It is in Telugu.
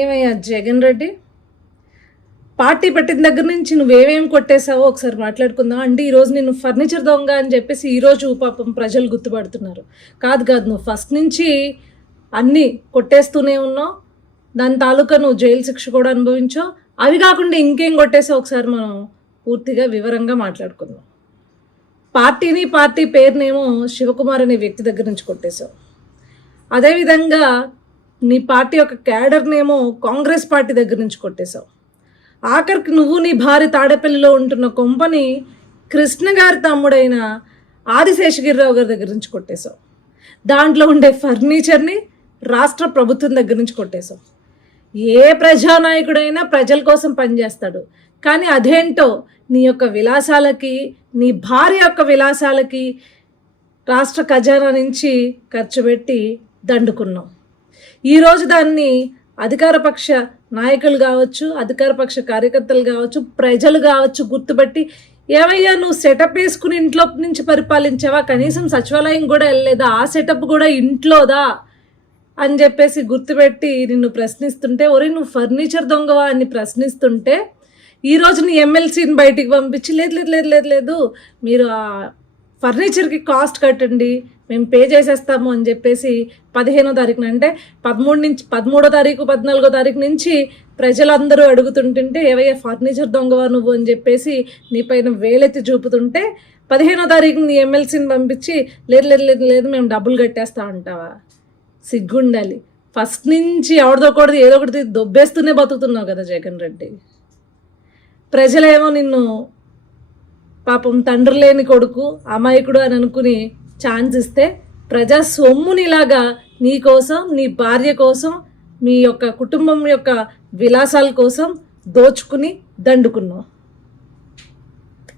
ఏమయ్యా జగన్ రెడ్డి, పార్టీ పెట్టిన దగ్గర నుంచి నువ్వేమేమి కొట్టేశావో ఒకసారి మాట్లాడుకుందాం. అంటే ఈరోజు నేను ఫర్నిచర్ దొంగ అని చెప్పేసి ఈరోజు పాపం ప్రజలు గుర్తుపడుతున్నారు. కాదు నువ్వు ఫస్ట్ నుంచి అన్నీ కొట్టేస్తూనే ఉన్నావు. దాని తాలూకా నువ్వు జైలు శిక్ష కూడా అనుభవించావు. అవి కాకుండా ఇంకేం కొట్టేసావు ఒకసారి మనం పూర్తిగా వివరంగా మాట్లాడుకుందాం. పార్టీ పేరునేమో శివకుమార్ అనే వ్యక్తి దగ్గర నుంచి కొట్టేశావు. అదేవిధంగా నీ పార్టీ యొక్క క్యాడర్నేమో కాంగ్రెస్ పార్టీ దగ్గర నుంచి కొట్టేశావు. ఆఖరికి నువ్వు నీ భార్య తాడేపల్లిలో ఉంటున్న కొంపని కృష్ణ గారి తమ్ముడైన ఆదిశేషగిరిరావు గారి దగ్గర నుంచి కొట్టేశావు. దాంట్లో ఉండే ఫర్నిచర్ని రాష్ట్ర ప్రభుత్వం దగ్గర నుంచి కొట్టేశావు. ఏ ప్రజానాయకుడైనా ప్రజల కోసం పనిచేస్తాడు, కానీ అదేంటో నీ యొక్క విలాసాలకి, నీ భార్య యొక్క విలాసాలకి రాష్ట్ర ఖజానా నుంచి ఖర్చు పెట్టి దండుకున్నావు. ఈరోజు దాన్ని అధికారపక్ష నాయకులు కావచ్చు, అధికారపక్ష కార్యకర్తలు కావచ్చు, ప్రజలు కావచ్చు గుర్తుపట్టి, ఏమయ్యా నువ్వు సెటప్ వేసుకుని ఇంట్లో నుంచి పరిపాలించావా, కనీసం సచివాలయం కూడా వెళ్ళలేదా, ఆ సెటప్ కూడా ఇంట్లోదా అని చెప్పేసి గుర్తుపెట్టి నిన్ను ప్రశ్నిస్తుంటే, ఒరే నువ్వు ఫర్నిచర్ దొంగవా అని ప్రశ్నిస్తుంటే, ఈరోజు నీ ఎమ్మెల్సీని బయటికి పంపించి లేదు మీరు ఆ ఫర్నిచర్కి కాస్ట్ కట్టండి, మేము పే చేసేస్తాము అని చెప్పేసి 15వ తారీఖున, అంటే 13వ తారీఖు 14వ తారీఖు నుంచి ప్రజలందరూ అడుగుతుంటుంటే, ఏవయ్యా ఫర్నిచర్ దొంగవా నువ్వు అని చెప్పేసి నీ పైన వేలెత్తి చూపుతుంటే 15వ తారీఖున నీ ఎమ్మెల్సీని పంపించి లేదు మేము డబ్బులు కట్టేస్తా అంటావా? సిగ్గుండాలి. ఫస్ట్ నుంచి ఎవరిదోకూడదు ఏదో ఒకటి దొబ్బేస్తూనే బతుకుతున్నావు కదా జగన్ రెడ్డి. ప్రజలేమో నిన్ను పాపం తండ్రి లేని కొడుకు, అమాయకుడు అని అనుకుని ఛాన్స్ ఇస్తే, ప్రజా సొమ్మునిలాగా నీ కోసం, నీ భార్య కోసం, మీ యొక్క కుటుంబం యొక్క విలాసాల కోసం దోచుకుని దండుకున్నావు.